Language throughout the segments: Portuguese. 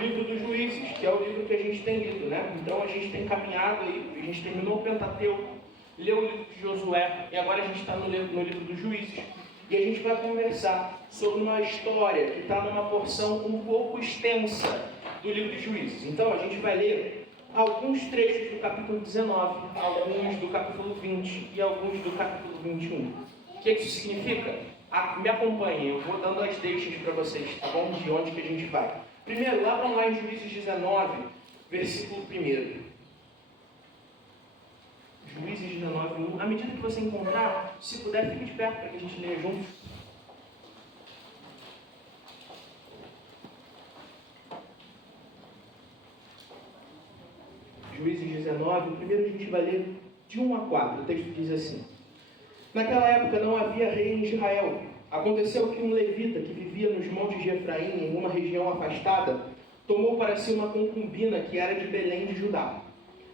livro dos Juízes, que é o livro que a gente tem lido, né? Então a gente tem caminhado aí, a gente terminou o Pentateuco, leu o livro de Josué, e agora a gente está no livro dos Juízes. E a gente vai conversar sobre uma história que está numa porção um pouco extensa do livro de Juízes. Então a gente vai ler alguns trechos do capítulo 19, alguns do capítulo 20 e alguns do capítulo 21. O que isso significa? Me acompanhem, eu vou dando as deixas para vocês, tá bom? De onde que a gente vai. Primeiro, abram lá em Juízes 19, versículo 1. Juízes 19, 1. À medida que você encontrar, se puder, fique de perto para que a gente leia juntos. Juízes 19, primeiro a gente vai ler de 1 a 4. O texto diz assim: Naquela época não havia rei em Israel. Aconteceu que um levita que vivia nos montes de Efraim, em uma região afastada, tomou para si uma concubina que era de Belém de Judá.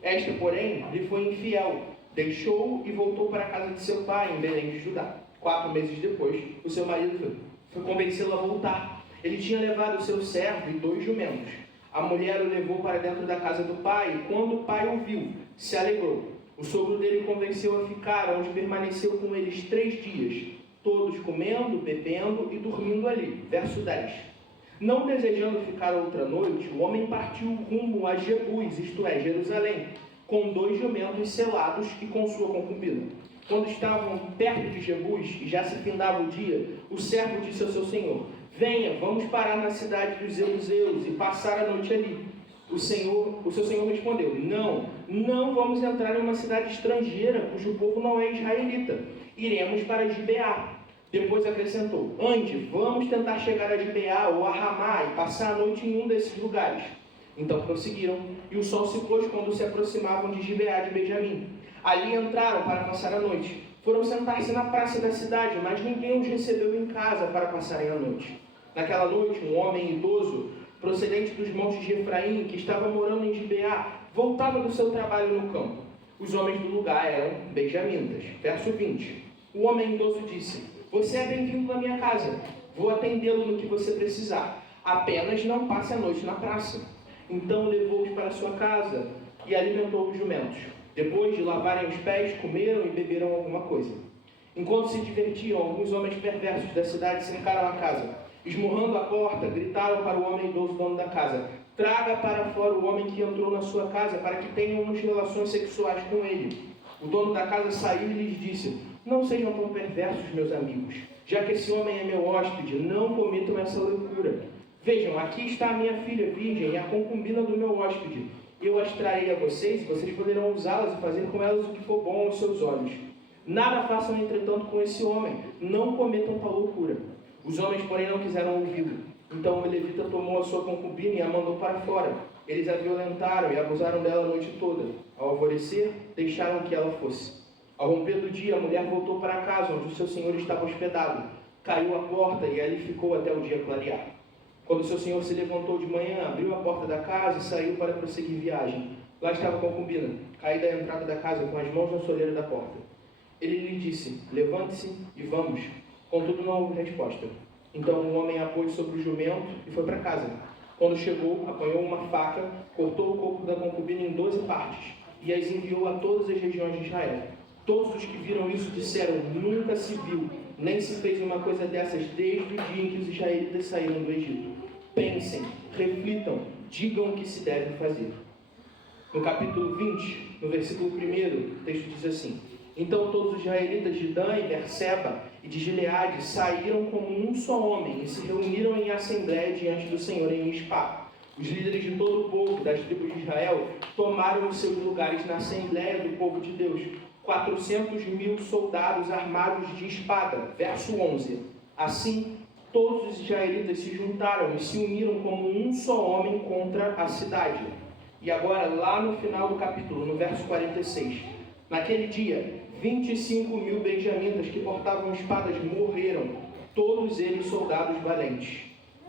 Esta, porém, lhe foi infiel, deixou-o e voltou para a casa de seu pai, em Belém de Judá. 4 meses depois, o seu marido foi convencê-lo a voltar. Ele tinha levado o seu servo e 2 jumentos. A mulher o levou para dentro da casa do pai, e quando o pai o viu, se alegrou. O sogro dele o convenceu a ficar, onde permaneceu com eles 3 dias, todos comendo, bebendo e dormindo ali. Verso 10. Não desejando ficar outra noite, o homem partiu rumo a Jebus, isto é, Jerusalém, com 2 jumentos selados e com sua concubina. Quando estavam perto de Jebus e já se findava o dia, o servo disse ao seu senhor: Venha, vamos parar na cidade dos Jebuseus e passar a noite ali. O seu senhor respondeu: Não vamos entrar em uma cidade estrangeira, cujo povo não é israelita. Iremos para Gibeá. Depois acrescentou: Ande, vamos tentar chegar a Gibeá ou a Ramá e passar a noite em um desses lugares. Então prosseguiram, e o sol se pôs quando se aproximavam de Gibeá de Benjamim. Ali entraram para passar a noite. Foram sentar-se na praça da cidade, mas ninguém os recebeu em casa para passarem a noite. Naquela noite, um homem idoso, procedente dos montes de Efraim, que estava morando em Gibeá, voltava do seu trabalho no campo. Os homens do lugar eram benjamitas. Verso 20. O homem idoso disse: Você é bem-vindo na minha casa. Vou atendê-lo no que você precisar. Apenas não passe a noite na praça. Então levou-os para sua casa e alimentou os jumentos. Depois de lavarem os pés, comeram e beberam alguma coisa. Enquanto se divertiam, alguns homens perversos da cidade cercaram a casa. Esmurrando a porta, gritaram para o homem idoso, dono da casa: Traga para fora o homem que entrou na sua casa, para que tenhamos relações sexuais com ele. O dono da casa saiu e lhes disse: Não sejam tão perversos, meus amigos. Já que esse homem é meu hóspede, não cometam essa loucura. Vejam, aqui está a minha filha virgem e a concubina do meu hóspede. Eu as trarei a vocês, e vocês poderão usá-las e fazer com elas o que for bom aos seus olhos. Nada façam, entretanto, com esse homem. Não cometam tal loucura. Os homens, porém, não quiseram ouvi-lo. Então o levita tomou a sua concubina e a mandou para fora. Eles a violentaram e abusaram dela a noite toda. Ao alvorecer, deixaram que ela fosse. Ao romper do dia, a mulher voltou para casa, onde o seu senhor estava hospedado. Caiu a porta e ali ficou até o dia clarear. Quando seu senhor se levantou de manhã, abriu a porta da casa e saiu para prosseguir viagem. Lá estava a concubina, caída à entrada da casa, com as mãos na soleira da porta. Ele lhe disse: Levante-se e vamos. Contudo, não houve resposta. Então o homem a pôs sobre o jumento e foi para casa. Quando chegou, apanhou uma faca, cortou o corpo da concubina em 12 partes e as enviou a todas as regiões de Israel. Todos os que viram isso disseram: Nunca se viu, nem se fez uma coisa dessas desde o dia em que os israelitas saíram do Egito. Pensem, reflitam, digam o que se deve fazer. No capítulo 20, no versículo 1, o texto diz assim: Então todos os israelitas de Dan e Berseba e de Gileade saíram como um só homem e se reuniram em assembléia diante do Senhor em Mispá. Os líderes de todo o povo das tribos de Israel tomaram os seus lugares na assembléia do povo de Deus, 400.000 soldados armados de espada. Verso 11. Assim, todos os israelitas se juntaram e se uniram como um só homem contra a cidade. E agora, lá no final do capítulo, no verso 46. Naquele dia, 25.000 benjamitas que portavam espadas morreram, todos eles soldados valentes.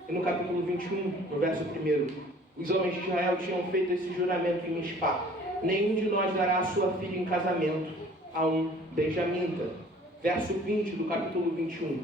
E no capítulo 21, no verso 1, os homens de Israel tinham feito esse juramento em Mispá: Nenhum de nós dará a sua filha em casamento a um benjamita. Verso 20 do capítulo 21.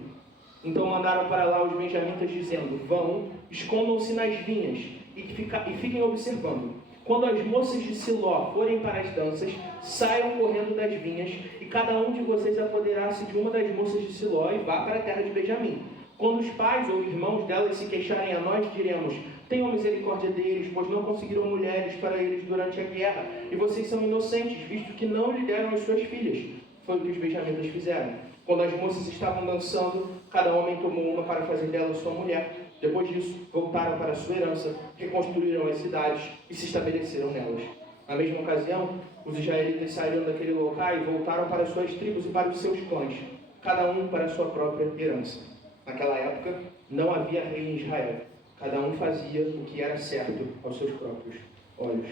Então mandaram para lá os benjamitas dizendo: Vão, escondam-se nas vinhas e fiquem observando. Quando as moças de Siló forem para as danças, saiam correndo das vinhas, e cada um de vocês apoderar-se de uma das moças de Siló e vá para a terra de Benjamim. Quando os pais ou irmãos delas se queixarem a nós, diremos: tenham misericórdia deles, pois não conseguiram mulheres para eles durante a guerra, e vocês são inocentes, visto que não lhe deram as suas filhas. Foi o que os benjamitas fizeram. Quando as moças estavam dançando, cada homem tomou uma para fazer dela sua mulher. Depois disso, voltaram para a sua herança, reconstruíram as cidades e se estabeleceram nelas. Na mesma ocasião, os israelitas saíram daquele local e voltaram para as suas tribos e para os seus clãs, cada um para a sua própria herança. Naquela época, não havia rei em Israel. Cada um fazia o que era certo aos seus próprios olhos.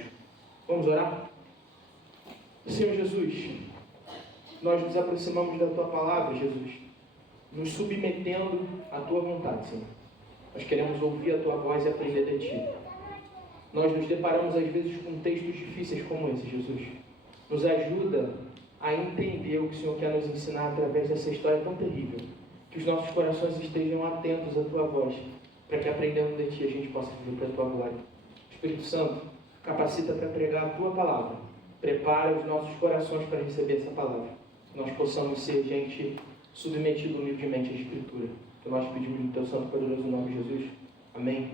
Vamos orar? Senhor Jesus, nós nos aproximamos da Tua palavra, Jesus, nos submetendo à Tua vontade, Senhor. Nós queremos ouvir a Tua voz e aprender de Ti. Nós nos deparamos às vezes com textos difíceis como esse, Jesus. Nos ajuda a entender o que o Senhor quer nos ensinar através dessa história tão terrível. Que os nossos corações estejam atentos à Tua voz, para que aprendendo de Ti a gente possa viver para a Tua glória. Espírito Santo, capacita para pregar a Tua palavra. Prepara os nossos corações para receber essa palavra. Que nós possamos ser gente submetida humildemente à Escritura. Que nós pedimos no Teu santo e poderoso nome de Jesus. Amém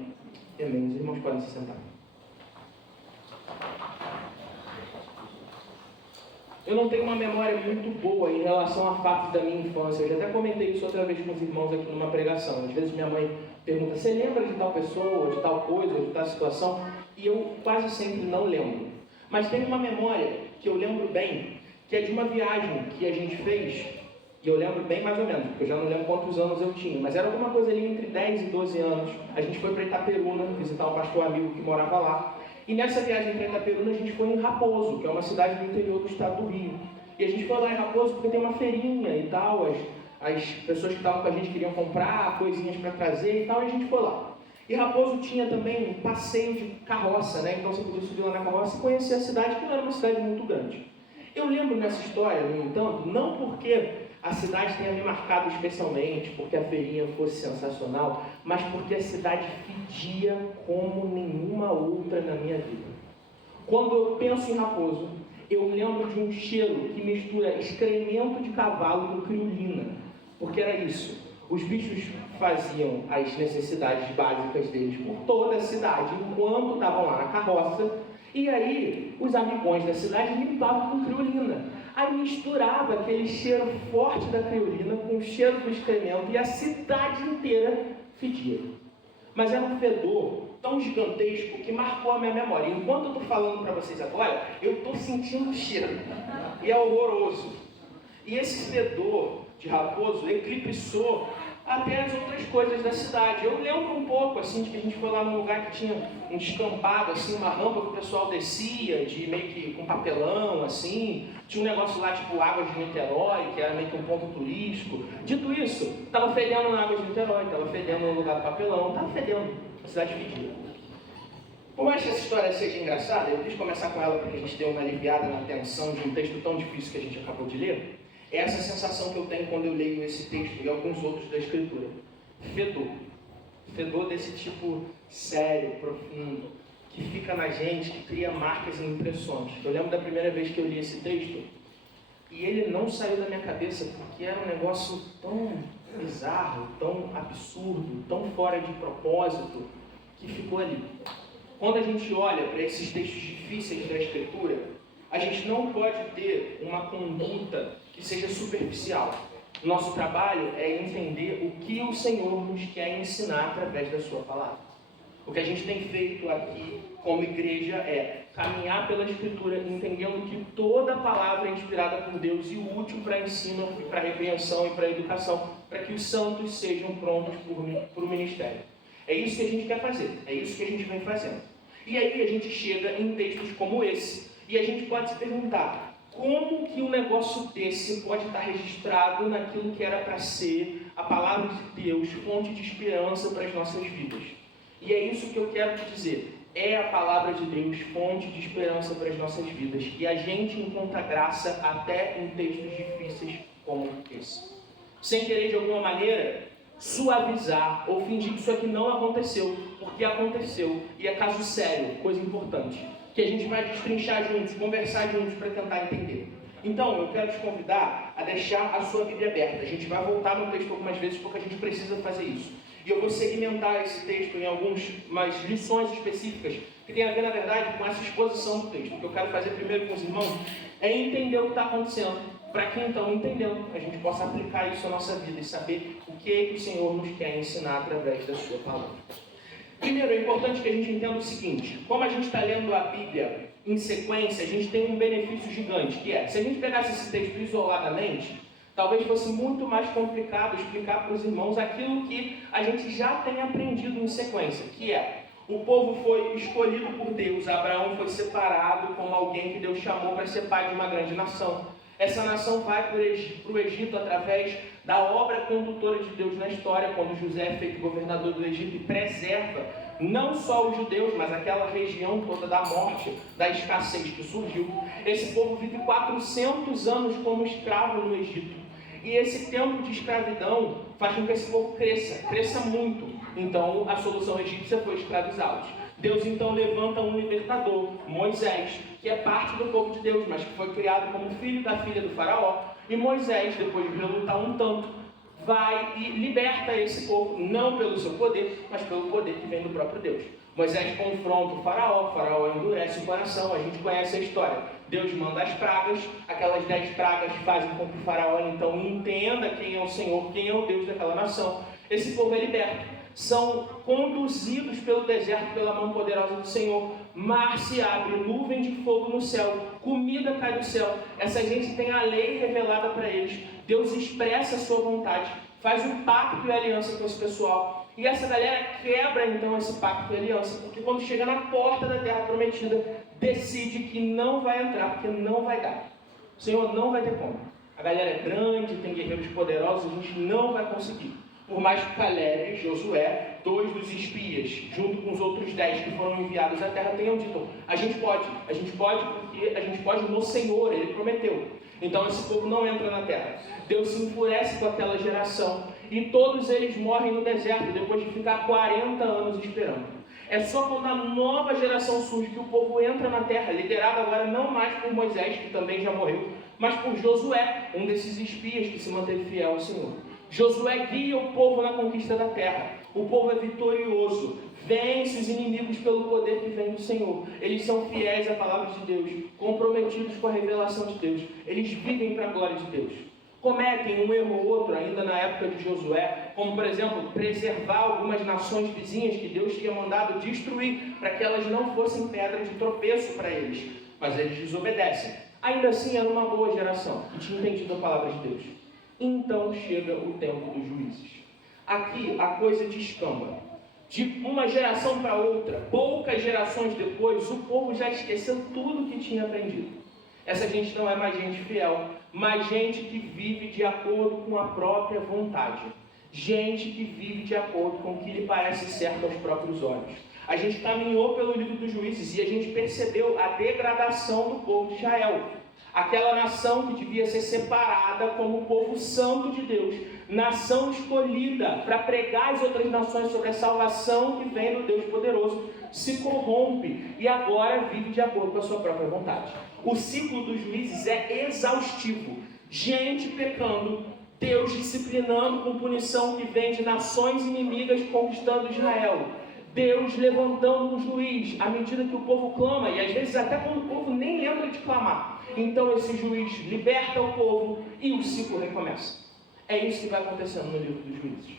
e amém. Os irmãos podem se sentar. Eu não tenho uma memória muito boa em relação a fatos da minha infância. Eu já até comentei isso outra vez com os irmãos aqui numa pregação. Às vezes minha mãe pergunta: você lembra de tal pessoa, de tal coisa, de tal situação? E eu quase sempre não lembro. Mas tem uma memória que eu lembro bem, que é de uma viagem que a gente fez. E eu lembro bem mais ou menos, porque eu já não lembro quantos anos eu tinha. Mas era alguma coisa ali entre 10 e 12 anos. A gente foi para Itaperuna visitar um pastor amigo que morava lá. E nessa viagem para Itaperuna a gente foi em Raposo, que é uma cidade do interior do estado do Rio. E a gente foi lá em Raposo porque tem uma feirinha e tal, as pessoas que estavam com a gente queriam comprar coisinhas para trazer e tal, e a gente foi lá. E Raposo tinha também um passeio de carroça, né? Então você podia subir lá na carroça e conhecer a cidade, que não era uma cidade muito grande. Eu lembro nessa história, no entanto, não porque a cidade tenha me marcado especialmente, porque a feirinha fosse sensacional, mas porque a cidade fedia como nenhuma outra na minha vida. Quando eu penso em Raposo, eu lembro de um cheiro que mistura excremento de cavalo com criolina, porque era isso. Os bichos faziam as necessidades básicas deles por toda a cidade, enquanto estavam lá na carroça, e aí os amigões da cidade limpavam com criolina. Aí misturava aquele cheiro forte da criolina com o cheiro do excremento e a cidade inteira fedia. Mas era um fedor tão gigantesco que marcou a minha memória. Enquanto eu estou falando para vocês agora, eu estou sentindo o cheiro. E é horroroso. E esse fedor de Raposo eclipsou até as outras coisas da cidade. Eu lembro um pouco, assim, de que a gente foi lá num lugar que tinha um descampado, assim, uma rampa que o pessoal descia, de meio que com papelão, assim. Tinha um negócio lá, tipo Águas de Niterói, que era meio que um ponto turístico. Dito isso, estava fedendo na Águas de Niterói, estava fedendo no lugar do papelão, estava fedendo, a cidade fedia. Por mais que essa história seja engraçada, eu quis começar com ela para que a gente dê uma aliviada na tensão de um texto tão difícil que a gente acabou de ler. É essa sensação que eu tenho quando eu leio esse texto e alguns outros da Escritura. Fedor. Fedor desse tipo sério, profundo, que fica na gente, que cria marcas e impressões. Eu lembro da primeira vez que eu li esse texto, e ele não saiu da minha cabeça, porque era um negócio tão bizarro, tão absurdo, tão fora de propósito, que ficou ali. Quando a gente olha para esses textos difíceis da Escritura, a gente não pode ter uma conduta que seja superficial. Nosso trabalho é entender o que o Senhor nos quer ensinar através da sua palavra. O que a gente tem feito aqui como igreja é caminhar pela Escritura, entendendo que toda a palavra é inspirada por Deus e útil para ensino, para repreensão e para educação, para que os santos sejam prontos para o ministério. É isso que a gente quer fazer, é isso que a gente vem fazendo. E aí a gente chega em textos como esse, e a gente pode se perguntar: como que um negócio desse pode estar registrado naquilo que era para ser a palavra de Deus, fonte de esperança para as nossas vidas? E é isso que eu quero te dizer. É a palavra de Deus, fonte de esperança para as nossas vidas. E a gente encontra graça até em textos difíceis como esse. Sem querer, de alguma maneira, suavizar ou fingir que isso aqui não aconteceu, porque aconteceu e é caso sério, coisa importante, que a gente vai destrinchar juntos, conversar juntos para tentar entender. Então, eu quero te convidar a deixar a sua Bíblia aberta. A gente vai voltar no texto algumas vezes porque a gente precisa fazer isso. E eu vou segmentar esse texto em algumas lições específicas que tem a ver, na verdade, com essa exposição do texto. O que eu quero fazer primeiro com os irmãos é entender o que está acontecendo, para que então, entendendo, a gente possa aplicar isso à nossa vida e saber o que o Senhor nos quer ensinar através da sua palavra. Primeiro, é importante que a gente entenda o seguinte: como a gente está lendo a Bíblia em sequência, a gente tem um benefício gigante, que é, se a gente pegasse esse texto isoladamente, talvez fosse muito mais complicado explicar para os irmãos aquilo que a gente já tem aprendido em sequência, que é, o povo foi escolhido por Deus, Abraão foi separado como alguém que Deus chamou para ser pai de uma grande nação. Essa nação vai para o Egito através da obra condutora de Deus na história, quando José é feito governador do Egito e preserva não só os judeus, mas aquela região toda da morte, da escassez que surgiu. Esse povo vive 400 anos como escravo no Egito. E esse tempo de escravidão faz com que esse povo cresça muito. Então a solução egípcia foi escravizá-los. Deus então levanta um libertador, Moisés, que é parte do povo de Deus, mas que foi criado como filho da filha do faraó. E Moisés, depois de relutar um tanto, vai e liberta esse povo, não pelo seu poder, mas pelo poder que vem do próprio Deus. Moisés confronta o faraó endurece o coração, a gente conhece a história. Deus manda as pragas, aquelas 10 pragas fazem com que o faraó então entenda quem é o Senhor, quem é o Deus daquela nação. Esse povo é liberto, são conduzidos pelo deserto pela mão poderosa do Senhor. Mar se abre, nuvem de fogo no céu, comida cai do céu. Essa gente tem a lei revelada para eles. Deus expressa a sua vontade, faz um pacto e aliança com esse pessoal. E essa galera quebra então esse pacto e aliança, porque quando chega na porta da terra prometida, decide que não vai entrar, porque não vai dar. O Senhor não vai ter como. A galera é grande, tem guerreiros poderosos, a gente não vai conseguir. Por mais que Caleb e Josué, 2 dos espias, junto com os outros 10 que foram enviados à terra, tenham dito: a gente pode porque a gente pode no Senhor, Ele prometeu. Então esse povo não entra na terra. Deus se enfurece com aquela geração e todos eles morrem no deserto depois de ficar 40 anos esperando. É só quando a nova geração surge que o povo entra na terra, liderado agora não mais por Moisés, que também já morreu, mas por Josué, um desses espias que se manteve fiel ao Senhor. Josué guia o povo na conquista da terra. O povo é vitorioso, vence os inimigos pelo poder que vem do Senhor. Eles são fiéis à palavra de Deus, comprometidos com a revelação de Deus. Eles vivem para a glória de Deus. Cometem um erro ou outro ainda na época de Josué, como por exemplo, preservar algumas nações vizinhas que Deus tinha mandado destruir, para que elas não fossem pedra de tropeço para eles. Mas eles desobedecem. Ainda assim era uma boa geração, que tinha entendido a palavra de Deus. Então chega o tempo dos juízes. Aqui a coisa descamba. De uma geração para outra, poucas gerações depois, o povo já esqueceu tudo que tinha aprendido. Essa gente não é mais gente fiel, mas gente que vive de acordo com a própria vontade. Gente que vive de acordo com o que lhe parece certo aos próprios olhos. A gente caminhou pelo livro dos juízes e a gente percebeu a degradação do povo de Israel. Aquela nação que devia ser separada como o povo santo de Deus, nação escolhida para pregar às outras nações sobre a salvação que vem do Deus poderoso, se corrompe e agora vive de acordo com a sua própria vontade. O ciclo dos juízes é exaustivo. Gente pecando, Deus disciplinando com punição que vem de nações inimigas conquistando Israel. Deus levantando um juiz à medida que o povo clama, e às vezes até quando o povo nem lembra de clamar. Então esse juiz liberta o povo e o ciclo recomeça. É isso que vai acontecendo no livro dos juízes.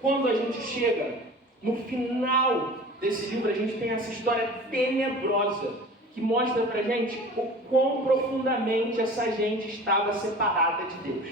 Quando a gente chega no final desse livro, a gente tem essa história tenebrosa que mostra pra gente o quão profundamente essa gente estava separada de Deus.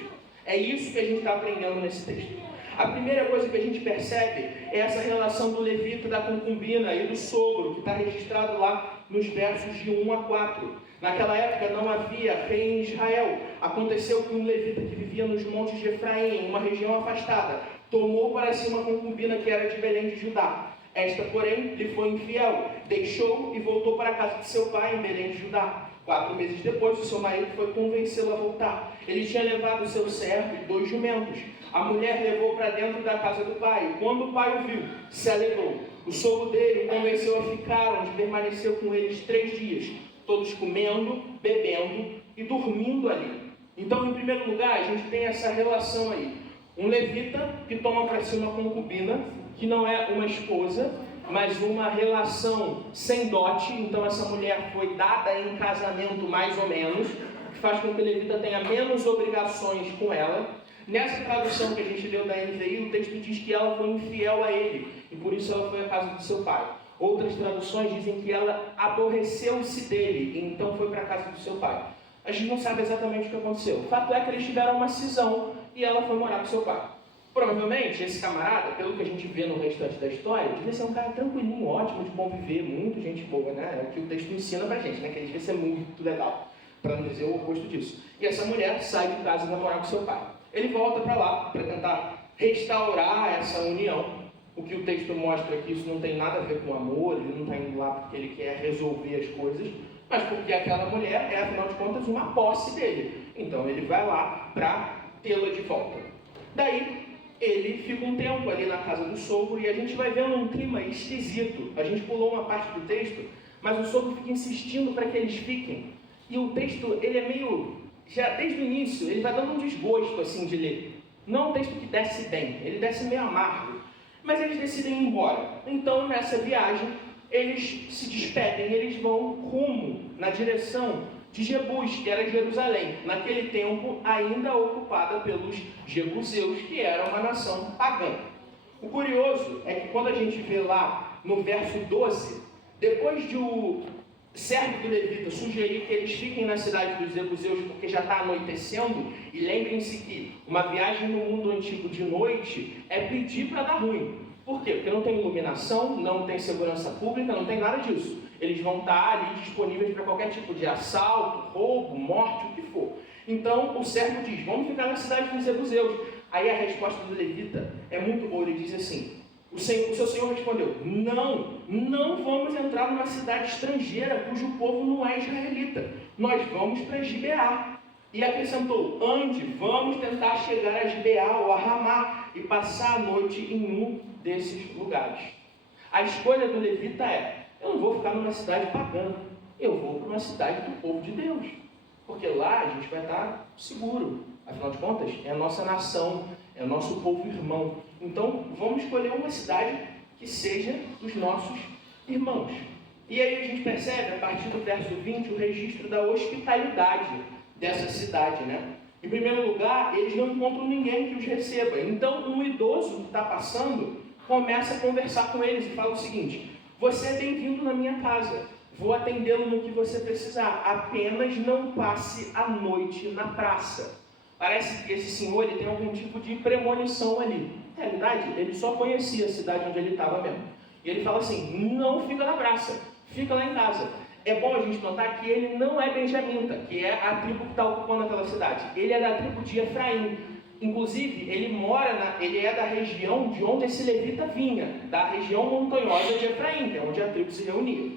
É isso que a gente está aprendendo nesse texto. A primeira coisa que a gente percebe é essa relação do levita, da concubina e do sogro, que está registrado lá nos versos de 1 a 4. Naquela época não havia rei em Israel. Aconteceu que um levita que vivia nos montes de Efraim, uma região afastada, tomou para si uma concubina que era de Belém de Judá. Esta, porém, lhe foi infiel. deixou e voltou para a casa de seu pai em Belém de Judá. 4 meses depois, o seu marido foi convencê-lo a voltar. Ele tinha levado seu servo e 2 jumentos. A mulher levou para dentro da casa do pai. Quando o pai o viu, se alegrou. O sogro dele o convenceu a ficar, onde permaneceu com eles 3 dias, todos comendo, bebendo e dormindo ali. Então, em primeiro lugar, a gente tem essa relação aí. Um levita que toma para si uma concubina, que não é uma esposa, mas uma relação sem dote. Então essa mulher foi dada em casamento mais ou menos, que faz com que o levita tenha menos obrigações com ela. Nessa tradução que a gente leu da NVI, o texto diz que ela foi infiel a ele, e por isso ela foi à casa de seu pai. Outras traduções dizem que ela aborreceu-se dele, e então foi para a casa do seu pai. A gente não sabe exatamente o que aconteceu. O fato é que eles tiveram uma cisão, e ela foi morar com seu pai. Provavelmente, esse camarada, pelo que a gente vê no restante da história, devia ser um cara tranquilinho, ótimo, de bom viver, muito gente boa, né? É o que o texto ensina pra gente, né? Que ele devia ser muito legal, para não dizer o oposto disso. E essa mulher sai de casa e vai morar com seu pai. Ele volta para lá para tentar restaurar essa união. O que o texto mostra é que isso não tem nada a ver com amor, ele não está indo lá porque ele quer resolver as coisas, mas porque aquela mulher é, afinal de contas, uma posse dele. Então ele vai lá para tê-la de volta. Daí, ele fica um tempo ali na casa do sogro e a gente vai vendo um clima esquisito. A gente pulou uma parte do texto, mas o sogro fica insistindo para que eles fiquem. E o texto, ele é meio, já desde o início, ele vai dando um desgosto assim de ler. Não é um texto que desce bem, ele desce meio amargo. Mas eles decidem ir embora. Então, nessa viagem, eles se despedem, eles vão rumo na direção de Jebus, que era Jerusalém, naquele tempo ainda ocupada pelos jebuseus, que era uma nação pagã. O curioso é que quando a gente vê lá no verso 12, depois de o servo do levita sugerir que eles fiquem na cidade dos jebuseus porque já está anoitecendo, e lembrem-se que uma viagem no mundo antigo de noite é pedir para dar ruim. Por quê? Porque não tem iluminação, não tem segurança pública, não tem nada disso. Eles vão estar ali disponíveis para qualquer tipo de assalto, roubo, morte, o que for. Então o servo diz, vamos ficar na cidade dos jebuseus. Aí a resposta do levita é muito boa, ele diz assim, o seu senhor respondeu, não vamos entrar numa cidade estrangeira cujo povo não é israelita. Nós vamos para Gibeá. E acrescentou, ande, vamos tentar chegar a Gibeá ou a Ramá e passar a noite em um desses lugares. A escolha do levita é, eu não vou ficar numa cidade pagã, eu vou para uma cidade do povo de Deus, porque lá a gente vai estar seguro, afinal de contas, é a nossa nação, é o nosso povo irmão. Então, vamos escolher uma cidade que seja dos nossos irmãos. E aí a gente percebe, a partir do verso 20, o registro da hospitalidade dessa cidade, né? Em primeiro lugar, eles não encontram ninguém que os receba. Então, um idoso que está passando, começa a conversar com eles e fala o seguinte, você é bem-vindo na minha casa, vou atendê-lo no que você precisar, apenas não passe a noite na praça. Parece que esse senhor ele tem algum tipo de premonição ali. Na realidade, ele só conhecia a cidade onde ele estava mesmo. E ele fala assim, não fica na praça, fica lá em casa. É bom a gente notar que ele não é benjamita, que é a tribo que está ocupando aquela cidade. Ele é da tribo de Efraim. Inclusive, ele é da região de onde esse levita vinha, da região montanhosa de Efraim, que é onde a tribo se reunia.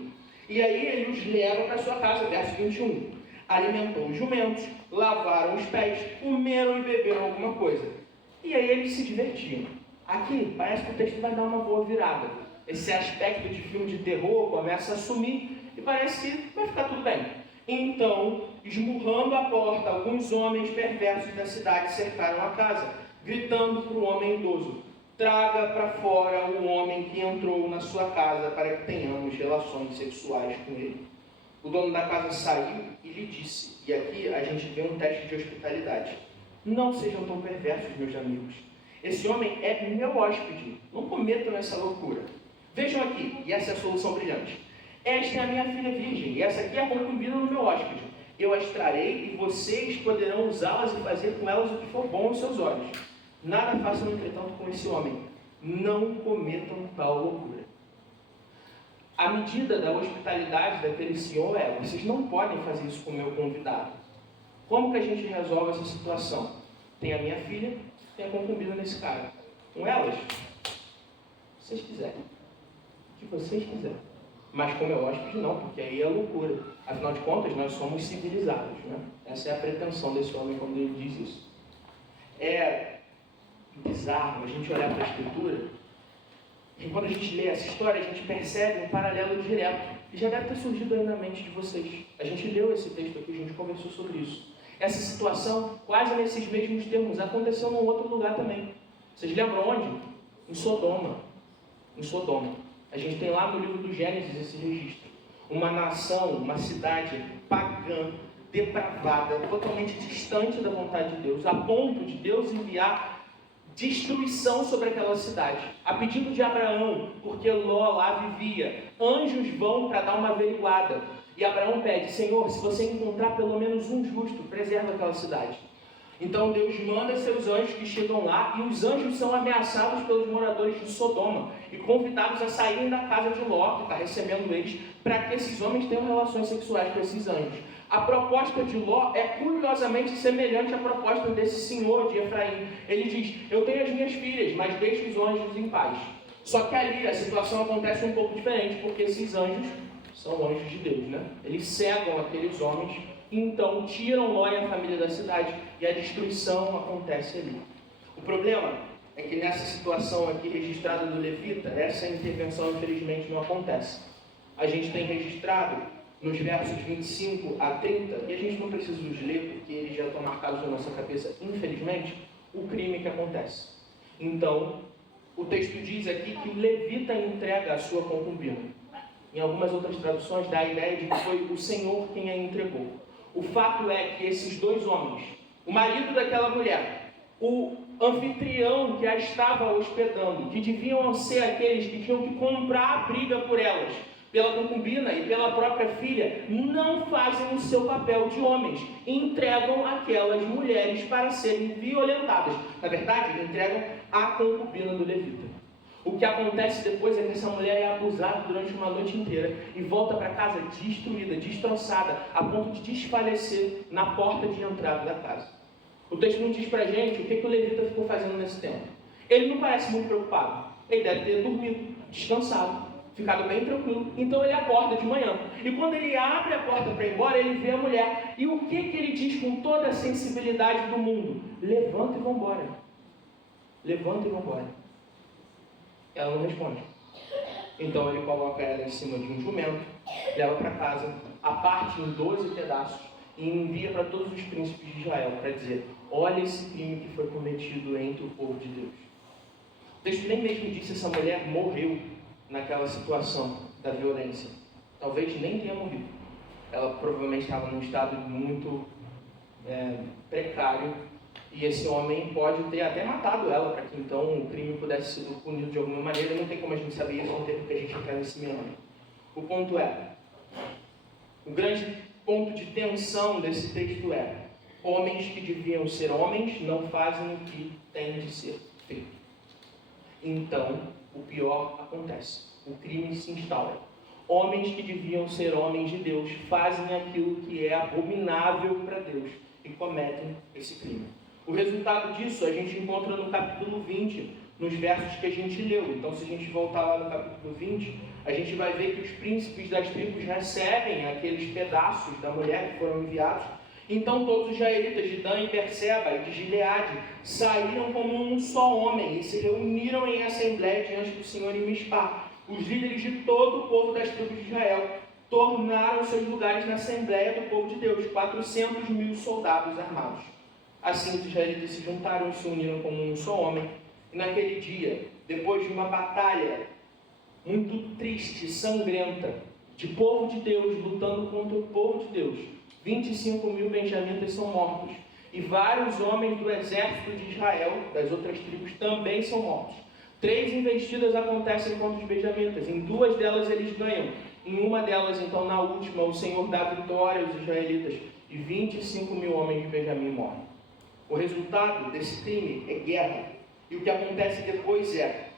E aí ele os leva para sua casa, verso 21. Alimentou os jumentos, lavaram os pés, comeram e beberam alguma coisa. E aí eles se divertiam. Aqui parece que o texto vai dar uma boa virada. Esse aspecto de filme de terror começa a sumir e parece que vai ficar tudo bem. Então, esmurrando a porta, alguns homens perversos da cidade cercaram a casa, gritando para o homem idoso, traga para fora o homem que entrou na sua casa para que tenhamos relações sexuais com ele. O dono da casa saiu e lhe disse, e aqui a gente vê um teste de hospitalidade, não sejam tão perversos, meus amigos. Esse homem é meu hóspede, não cometam essa loucura. Vejam aqui, e essa é a solução brilhante. Esta é a minha filha virgem, e essa aqui é a concubina do meu hóspede. Eu as trarei e vocês poderão usá-las e fazer com elas o que for bom aos seus olhos. Nada façam, entretanto, com esse homem. Não cometam tal loucura. A medida da hospitalidade daquele senhor é, vocês não podem fazer isso com o meu convidado. Como que a gente resolve essa situação? Tem a minha filha, tem a concubina desse cara. Com elas, se vocês quiserem. O que vocês quiserem. Mas como é hóspede, não, porque aí é loucura. Afinal de contas, nós somos civilizados, né? Essa é a pretensão desse homem quando ele diz isso. É bizarro a gente olhar para a Escritura e quando a gente lê essa história, a gente percebe um paralelo direto. E já deve ter surgido aí na mente de vocês. A gente leu esse texto aqui, a gente conversou sobre isso. Essa situação, quase nesses mesmos termos, aconteceu num outro lugar também. Vocês lembram onde? Em Sodoma. Em Sodoma. A gente tem lá no livro do Gênesis esse registro. Uma nação, uma cidade pagã, depravada, totalmente distante da vontade de Deus, a ponto de Deus enviar destruição sobre aquela cidade, a pedido de Abraão, porque Ló lá vivia. Anjos vão para dar uma averiguada, e Abraão pede: Senhor, se você encontrar pelo menos um justo, preserva aquela cidade. Então Deus manda seus anjos que chegam lá, e os anjos são ameaçados pelos moradores de Sodoma, e convidados a saírem da casa de Ló, que está recebendo eles, para que esses homens tenham relações sexuais com esses anjos. A proposta de Ló é curiosamente semelhante à proposta desse senhor de Efraim. Ele diz: eu tenho as minhas filhas, mas deixo os anjos em paz. Só que ali a situação acontece um pouco diferente, porque esses anjos são anjos de Deus, né? Eles cegam aqueles homens, então tiram Ló e a família da cidade, e a destruição acontece ali. O problema é que nessa situação aqui registrada do levita, essa intervenção infelizmente não acontece. A gente tem registrado nos versos 25 a 30, e a gente não precisa os ler, porque eles já estão marcados na nossa cabeça, infelizmente, o crime que acontece. Então, o texto diz aqui que o levita entrega a sua concubina. Em algumas outras traduções dá a ideia de que foi o Senhor quem a entregou. O fato é que esses dois homens, o marido daquela mulher, o anfitrião que a estava hospedando, que deviam ser aqueles que tinham que comprar a briga por elas, pela concubina e pela própria filha, não fazem o seu papel de homens, entregam aquelas mulheres para serem violentadas. Na verdade, entregam a concubina do levita. O que acontece depois é que essa mulher é abusada durante uma noite inteira e volta para casa destruída, destroçada, a ponto de desfalecer na porta de entrada da casa. O texto não diz para a gente o que o levita ficou fazendo nesse tempo. Ele não parece muito preocupado. Ele deve ter dormido, descansado, ficado bem tranquilo. Então ele acorda de manhã. E quando ele abre a porta para ir embora, ele vê a mulher. E o que ele diz com toda a sensibilidade do mundo? Levanta e vão embora. Levanta e vão embora. Ela não responde. Então ele coloca ela em cima de um jumento, leva para casa, a parte em 12 pedaços e envia para todos os príncipes de Israel para dizer: olha esse crime que foi cometido entre o povo de Deus. O texto nem mesmo diz se essa mulher morreu naquela situação da violência. Talvez nem tenha morrido. Ela provavelmente estava num estado muito precário, e esse homem pode ter até matado ela, para que então o crime pudesse ser punido de alguma maneira. Não tem como a gente saber isso, não tem porque a gente entrar nesse meandro. O ponto é, o grande ponto de tensão desse texto é: homens que deviam ser homens não fazem o que tem de ser feito. Então, o pior acontece. O crime se instaura. Homens que deviam ser homens de Deus fazem aquilo que é abominável para Deus e cometem esse crime. O resultado disso a gente encontra no capítulo 20, nos versos que a gente leu. Então, se a gente voltar lá no capítulo 20, a gente vai ver que os príncipes das tribos recebem aqueles pedaços da mulher que foram enviados. Então todos os israelitas de Dan e Berseba e de Gileade saíram como um só homem e se reuniram em assembléia diante do Senhor em Mispá. Os líderes de todo o povo das tribos de Israel tornaram seus lugares na assembléia do povo de Deus, 400.000 soldados armados. Assim os israelitas se juntaram e se uniram como um só homem. E naquele dia, depois de uma batalha muito triste, sangrenta, de povo de Deus lutando contra o povo de Deus, 25.000 benjamitas são mortos. E vários homens do exército de Israel, das outras tribos, também são mortos. 3 investidas acontecem contra os benjamitas. Em 2 delas eles ganham. Em uma delas, então, na última, o Senhor dá vitória aos israelitas. E 25.000 homens de Benjamim morrem. O resultado desse crime é guerra. E o que acontece depois é: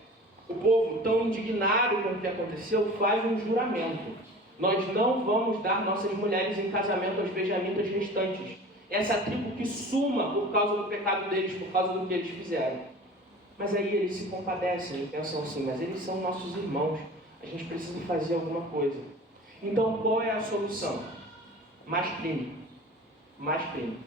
o povo, tão indignado com o que aconteceu, faz um juramento: nós não vamos dar nossas mulheres em casamento aos benjamitas restantes. Essa tribo que suma por causa do pecado deles, por causa do que eles fizeram. Mas aí eles se compadecem e pensam assim: mas eles são nossos irmãos. A A gente precisa fazer alguma coisa. Então, qual é a solução? Mais crime. Mais crime.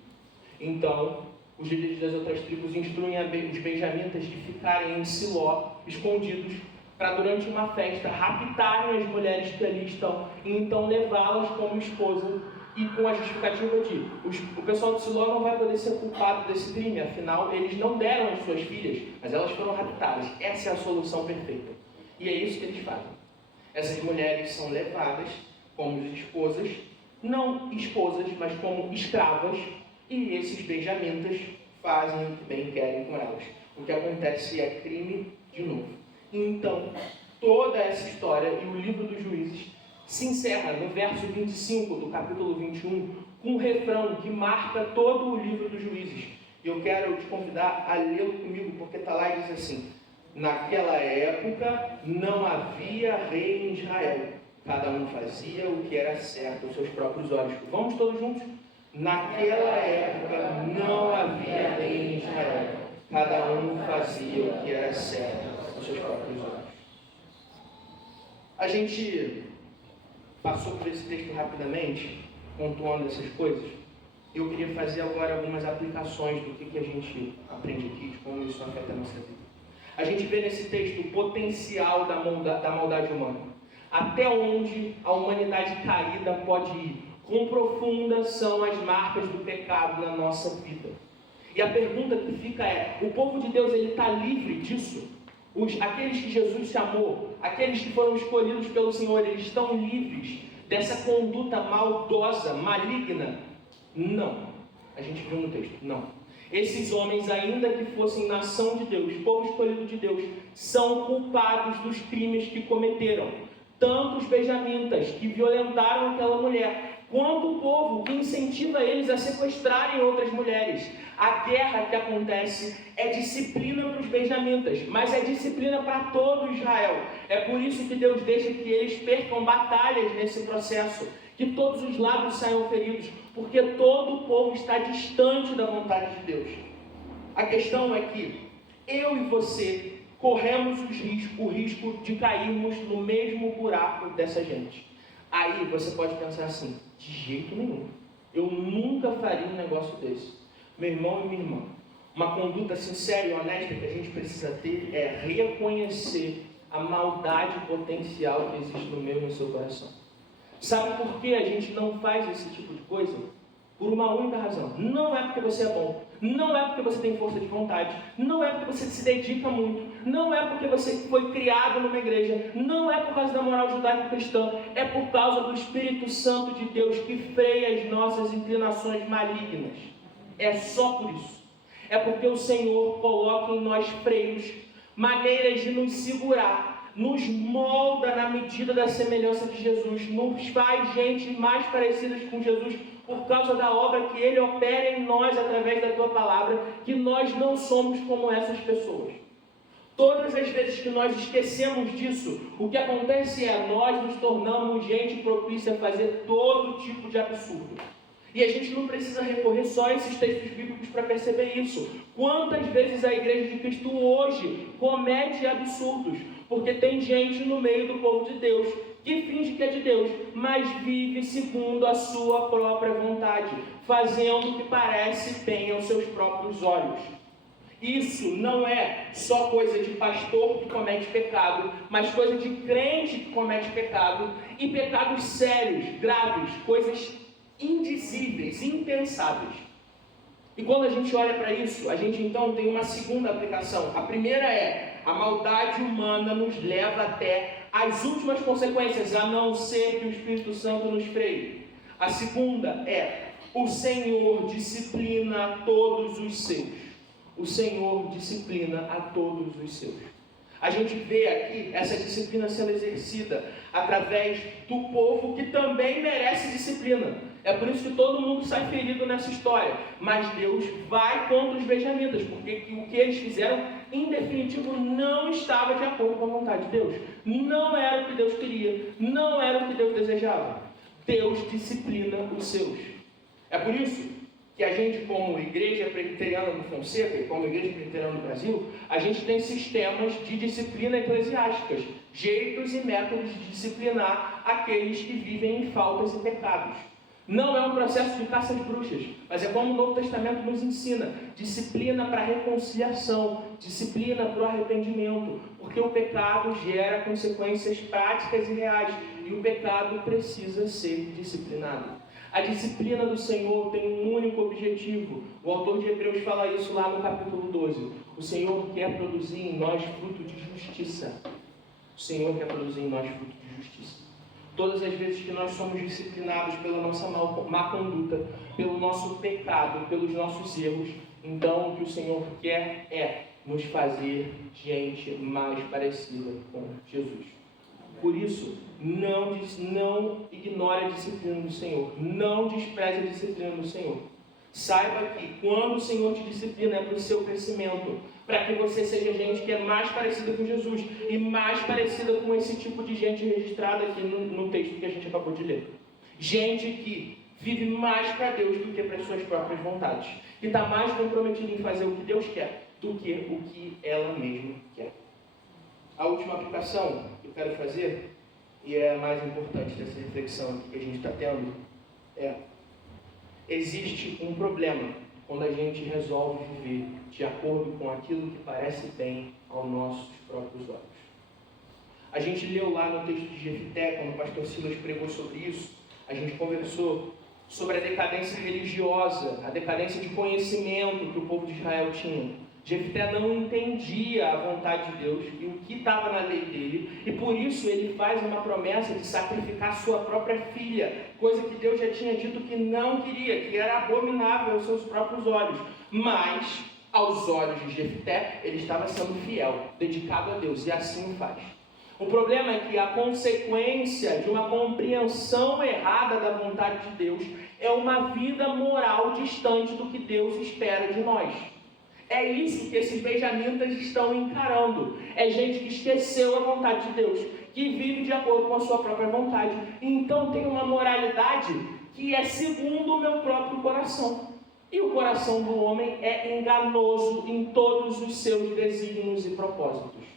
Então, os líderes das outras tribos instruem os benjamitas de ficarem em Siló, escondidos, para durante uma festa raptarem as mulheres que ali estão e então levá-las como esposa, e com a justificativa de o pessoal de Siló não vai poder ser culpado desse crime, afinal eles não deram as suas filhas, mas elas foram raptadas. Essa é a solução perfeita. E é isso que eles fazem. Essas mulheres são levadas como esposas, não esposas, mas como escravas, e esses benjamitas fazem o que bem querem com elas. O que acontece é crime de novo. Então, toda essa história e o livro dos Juízes se encerra no verso 25 do capítulo 21, com um refrão que marca todo o livro dos Juízes. E eu quero te convidar a lê-lo comigo, porque está lá e diz assim: naquela época não havia rei em Israel, cada um fazia o que era certo aos seus próprios olhos. Vamos todos juntos? Naquela época não havia rei em Israel, cada um fazia o que era certo aos seus próprios olhos. A gente passou por esse texto rapidamente, pontuando essas coisas. Eu queria fazer agora algumas aplicações do que a gente aprende aqui, de como isso afeta a nossa vida. A gente vê nesse texto o potencial da maldade humana. Até onde a humanidade caída pode ir. Quão profundas são as marcas do pecado na nossa vida. E a pergunta que fica é: o povo de Deus está livre disso? Aqueles que Jesus chamou, aqueles que foram escolhidos pelo Senhor, eles estão livres dessa conduta maldosa, maligna? Não. A gente viu no texto, não. Esses homens, ainda que fossem nação de Deus, povo escolhido de Deus, são culpados dos crimes que cometeram. Tanto os benjamitas, que violentaram aquela mulher, quanto o povo que incentiva eles a sequestrarem outras mulheres. A guerra que acontece é disciplina para os benjamitas, mas é disciplina para todo Israel. É por isso que Deus deixa que eles percam batalhas nesse processo, que todos os lados saiam feridos, porque todo o povo está distante da vontade de Deus. A questão é que eu e você corremos o risco de cairmos no mesmo buraco dessa gente. Aí você pode pensar assim: de jeito nenhum, eu nunca faria um negócio desse. Meu irmão e minha irmã, uma conduta sincera e honesta que a gente precisa ter é reconhecer a maldade potencial que existe no meu e no seu coração. Sabe por que a gente não faz esse tipo de coisa? Por uma única razão: não é porque você é bom, não é porque você tem força de vontade, não é porque você se dedica muito, não é porque você foi criado numa igreja, não é por causa da moral judaico-cristã, é por causa do Espírito Santo de Deus que freia as nossas inclinações malignas. É só por isso. É porque o Senhor coloca em nós freios, maneiras de nos segurar, nos molda na medida da semelhança de Jesus, nos faz gente mais parecidas com Jesus, por causa da obra que Ele opera em nós através da Tua Palavra, que nós não somos como essas pessoas. Todas as vezes que nós esquecemos disso, o que acontece é nós nos tornamos gente propícia a fazer todo tipo de absurdo. E a gente não precisa recorrer só a esses textos bíblicos para perceber isso. Quantas vezes a Igreja de Cristo hoje comete absurdos? Porque tem gente no meio do povo de Deus que finge que é de Deus, mas vive segundo a sua própria vontade, fazendo o que parece bem aos seus próprios olhos. Isso não é só coisa de pastor que comete pecado, mas coisa de crente que comete pecado, e pecados sérios, graves, coisas indizíveis, impensáveis. E quando a gente olha para isso, a gente então tem uma segunda aplicação. A primeira é: a maldade humana nos leva até as últimas consequências, a não ser que o Espírito Santo nos freie. A segunda é: o Senhor disciplina a todos os seus. O Senhor disciplina a todos os seus. A gente vê aqui essa disciplina sendo exercida através do povo que também merece disciplina. É por isso que todo mundo sai ferido nessa história. Mas Deus vai contra os benjamitas, porque o que eles fizeram, em definitivo, não estava de acordo com a vontade de Deus. Não era o que Deus queria, não era o que Deus desejava. Deus disciplina os seus. É por isso que a gente, como Igreja Presbiteriana do Fonseca e como Igreja Presbiteriana do Brasil, a gente tem sistemas de disciplina eclesiásticas, jeitos e métodos de disciplinar aqueles que vivem em faltas e pecados. Não é um processo de caça de bruxas, mas é como o Novo Testamento nos ensina: disciplina para a reconciliação, disciplina para o arrependimento, porque o pecado gera consequências práticas e reais, e o pecado precisa ser disciplinado. A disciplina do Senhor tem um único objetivo. O autor de Hebreus fala isso lá no capítulo 12. O Senhor quer produzir em nós fruto de justiça. O Senhor quer produzir em nós fruto de justiça. Todas as vezes que nós somos disciplinados pela nossa má conduta, pelo nosso pecado, pelos nossos erros, então o que o Senhor quer é nos fazer gente mais parecida com Jesus. Por isso, não ignore a disciplina do Senhor. Não despreze a disciplina do Senhor. Saiba que quando o Senhor te disciplina é para o seu crescimento, para que você seja gente que é mais parecida com Jesus e mais parecida com esse tipo de gente registrada aqui no texto que a gente acabou de ler. Gente que vive mais para Deus do que para as suas próprias vontades, que está mais comprometida em fazer o que Deus quer do que o que ela mesma quer. A última aplicação que eu quero fazer, e é a mais importante dessa reflexão que a gente está tendo, é: existe um problema quando a gente resolve viver de acordo com aquilo que parece bem aos nossos próprios olhos. A gente leu lá no texto de Jefté, quando o pastor Silas pregou sobre isso, a gente conversou sobre a decadência religiosa, a decadência de conhecimento que o povo de Israel tinha. Jefté não entendia a vontade de Deus e o que estava na lei dele, e por isso ele faz uma promessa de sacrificar sua própria filha, coisa que Deus já tinha dito que não queria, que era abominável aos seus próprios olhos. Mas, aos olhos de Jefté, ele estava sendo fiel, dedicado a Deus, e assim o faz. O problema é que a consequência de uma compreensão errada da vontade de Deus é uma vida moral distante do que Deus espera de nós. É isso que esses benjamitas estão encarando. É gente que esqueceu a vontade de Deus, que vive de acordo com a sua própria vontade. Então tem uma moralidade que é segundo o meu próprio coração. E o coração do homem é enganoso em todos os seus desígnios e propósitos.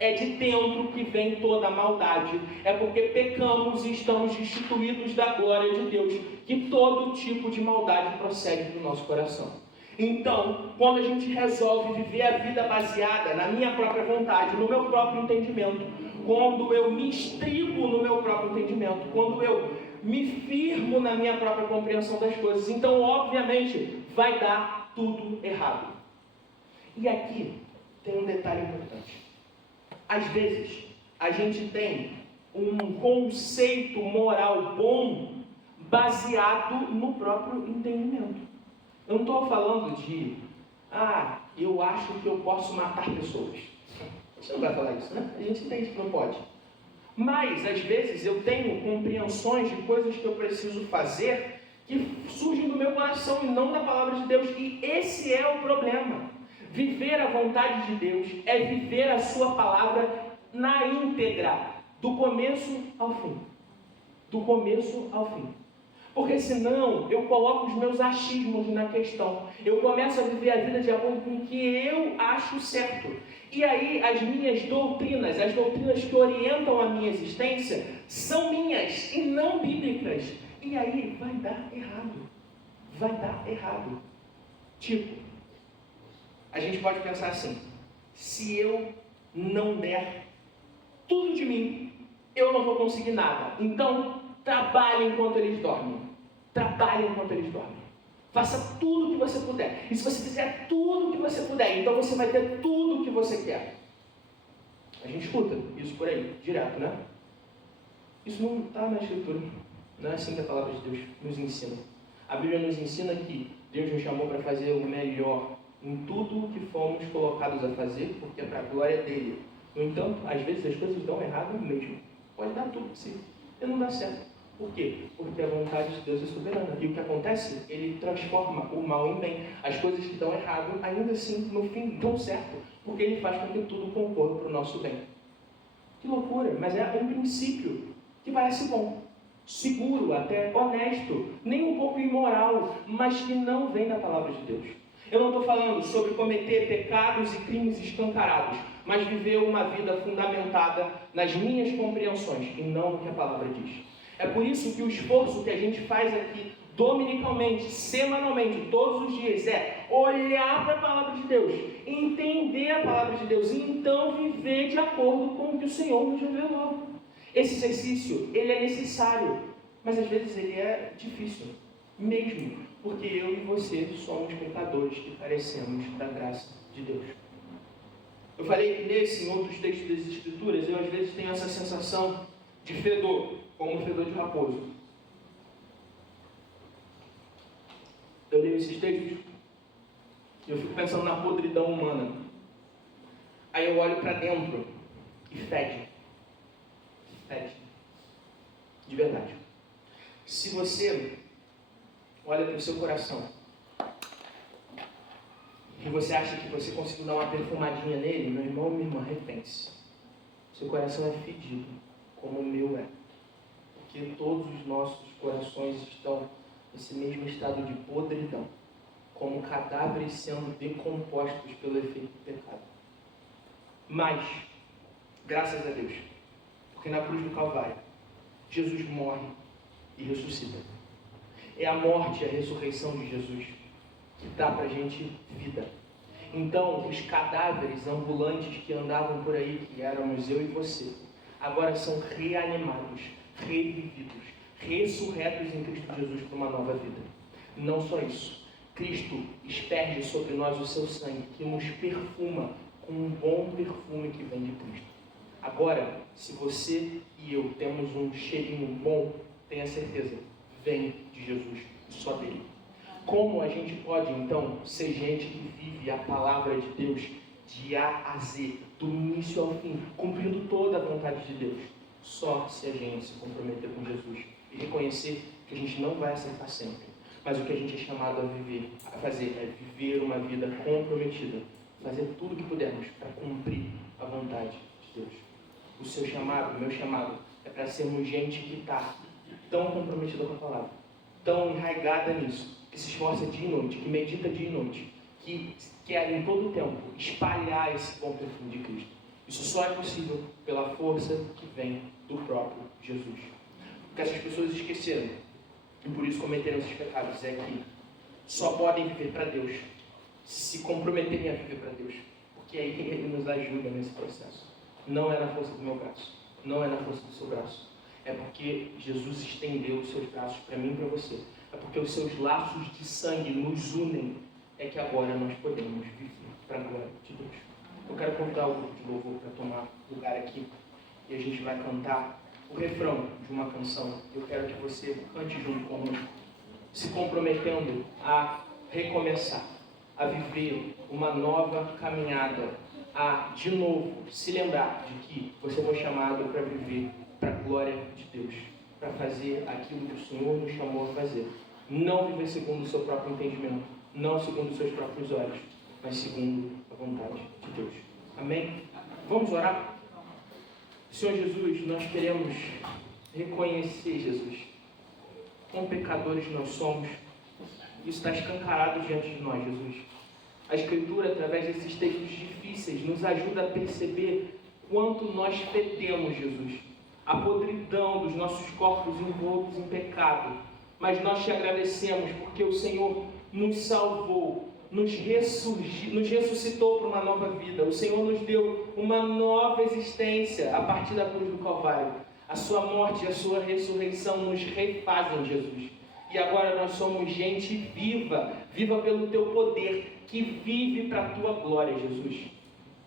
É de dentro que vem toda a maldade. É porque pecamos e estamos destituídos da glória de Deus, que todo tipo de maldade procede do nosso coração. Então, quando a gente resolve viver a vida baseada na minha própria vontade, no meu próprio entendimento, quando eu me estribo no meu próprio entendimento, quando eu me firmo na minha própria compreensão das coisas, então, obviamente, vai dar tudo errado. E aqui tem um detalhe importante. Às vezes, a gente tem um conceito moral bom baseado no próprio entendimento. Eu não estou falando de, eu acho que eu posso matar pessoas. A gente não vai falar isso, né? A gente entende que não pode. Mas, às vezes, eu tenho compreensões de coisas que eu preciso fazer que surgem do meu coração e não da palavra de Deus. E esse é o problema. Viver a vontade de Deus é viver a sua palavra na íntegra, do começo ao fim. Do começo ao fim. Porque senão eu coloco os meus achismos na questão. Eu começo a viver a vida de acordo com o que eu acho certo. E aí as minhas doutrinas, as doutrinas que orientam a minha existência, são minhas e não bíblicas. E aí vai dar errado. Vai dar errado. Tipo, a gente pode pensar assim: se eu não der tudo de mim, eu não vou conseguir nada. Então, trabalhe enquanto eles dormem. Trabalhe enquanto eles dormem. Faça tudo o que você puder. E se você fizer tudo o que você puder, então você vai ter tudo o que você quer. A gente escuta isso por aí, direto, né? Isso não está na Escritura. Não é assim que a palavra de Deus nos ensina. A Bíblia nos ensina que Deus nos chamou para fazer o melhor em tudo o que fomos colocados a fazer, porque é para a glória dele. No entanto, às vezes as coisas dão errado mesmo. Pode dar tudo sim, e não dá certo. Por quê? Porque a vontade de Deus é soberana. E o que acontece? Ele transforma o mal em bem. As coisas que dão errado, ainda assim, no fim, dão certo. Porque ele faz com que tudo concorra para o nosso bem. Que loucura! Mas é um princípio que parece bom. seguro, até honesto, nem um pouco imoral, mas que não vem da palavra de Deus. Eu não estou falando sobre cometer pecados e crimes escancarados, mas viver uma vida fundamentada nas minhas compreensões e não no que a palavra diz. É por isso que o esforço que a gente faz aqui, dominicalmente, semanalmente, todos os dias, é olhar para a palavra de Deus, entender a palavra de Deus e então viver de acordo com o que o Senhor nos revelou. Esse exercício, ele é necessário, mas às vezes ele é difícil, mesmo porque eu e você somos pecadores que carecemos da graça de Deus. Eu falei que nesse e em outros textos das Escrituras, eu às vezes tenho essa sensação de fedor, como o fedor de raposo. Eu leio esses textos e eu fico pensando na podridão humana. Aí eu olho para dentro e fede. Fede. De verdade. Se você olha para o seu coração e você acha que você conseguiu dar uma perfumadinha nele, meu irmão, minha irmã, arrepende-se. Seu coração é fedido, como o meu é. Porque todos os nossos corações estão nesse mesmo estado de podridão, como cadáveres sendo decompostos pelo efeito do pecado. Mas, graças a Deus, porque na cruz do Calvário, Jesus morre e ressuscita. É a morte e a ressurreição de Jesus que dá para a gente vida. Então, os cadáveres ambulantes que andavam por aí, que éramos eu e você, agora são reanimados, revividos, ressurretos em Cristo Jesus para uma nova vida. Não só isso, Cristo asperge sobre nós o seu sangue, que nos perfuma com um bom perfume que vem de Cristo. Agora, se você e eu temos um cheirinho bom, tenha certeza, vem de Jesus e só dele. Como a gente pode, então, ser gente que vive a palavra de Deus de A a Z, do início ao fim, cumprindo toda a vontade de Deus? Só se a gente se comprometer com Jesus e reconhecer que a gente não vai acertar sempre, mas o que a gente é chamado a fazer é viver uma vida comprometida, fazer tudo o que pudermos para cumprir a vontade de Deus. O seu chamado, o meu chamado, é para sermos gente que está tão comprometida com a palavra, tão enraigada nisso, que se esforça dia e noite, que medita dia e noite, que quer em todo o tempo espalhar esse bom perfume de Cristo. Isso só é possível pela força que vem do próprio Jesus. O que essas pessoas esqueceram, e por isso cometeram esses pecados, é que só podem viver para Deus se comprometerem a viver para Deus, porque aí Ele nos ajuda nesse processo. Não é na força do meu braço, não é na força do seu braço, é porque Jesus estendeu os seus braços para mim e para você, é porque os seus laços de sangue nos unem, é que agora nós podemos viver para a glória de Deus. Eu quero convidar o grupo de louvor para tomar lugar aqui e a gente vai cantar o refrão de uma canção. Eu quero que você cante junto conosco, se comprometendo a recomeçar, a viver uma nova caminhada, a, de novo, se lembrar de que você foi chamado para viver para a glória de Deus, para fazer aquilo que o Senhor nos chamou a fazer. Não viver segundo o seu próprio entendimento, não segundo os seus próprios olhos, mas segundo a vontade de Deus. Amém? Vamos orar? Senhor Jesus, nós queremos reconhecer, Jesus, quão pecadores nós somos. Isso está escancarado diante de nós, Jesus. A Escritura, através desses textos difíceis, nos ajuda a perceber quanto nós fedemos, Jesus. A podridão dos nossos corpos envoltos em pecado. Mas nós te agradecemos porque o Senhor nos salvou, nos ressuscitou para uma nova vida. O Senhor nos deu uma nova existência a partir da cruz do Calvário. A sua morte e a sua ressurreição nos refazem, Jesus. E agora nós somos gente viva, viva pelo teu poder, que vive para a tua glória, Jesus.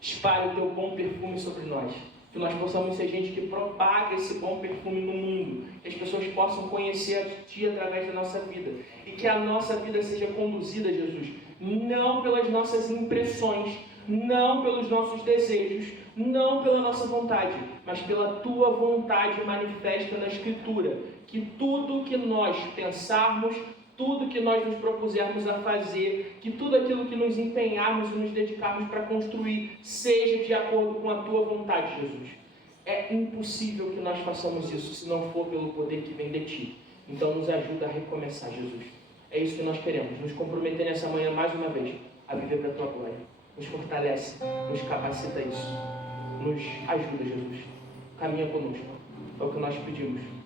Espalhe o teu bom perfume sobre nós. Que nós possamos ser gente que propaga esse bom perfume no mundo. Que as pessoas possam conhecer a Ti através da nossa vida. E que a nossa vida seja conduzida, Jesus, não pelas nossas impressões, não pelos nossos desejos, não pela nossa vontade, mas pela Tua vontade manifesta na Escritura. Que tudo que nós pensarmos, tudo que nós nos propusermos a fazer, que tudo aquilo que nos empenharmos e nos dedicarmos para construir, seja de acordo com a Tua vontade, Jesus. É impossível que nós façamos isso se não for pelo poder que vem de Ti. Então nos ajuda a recomeçar, Jesus. É isso que nós queremos, nos comprometer nessa manhã mais uma vez a viver para a Tua glória. Nos fortalece, nos capacita a isso. Nos ajuda, Jesus. Caminha conosco. É o que nós pedimos.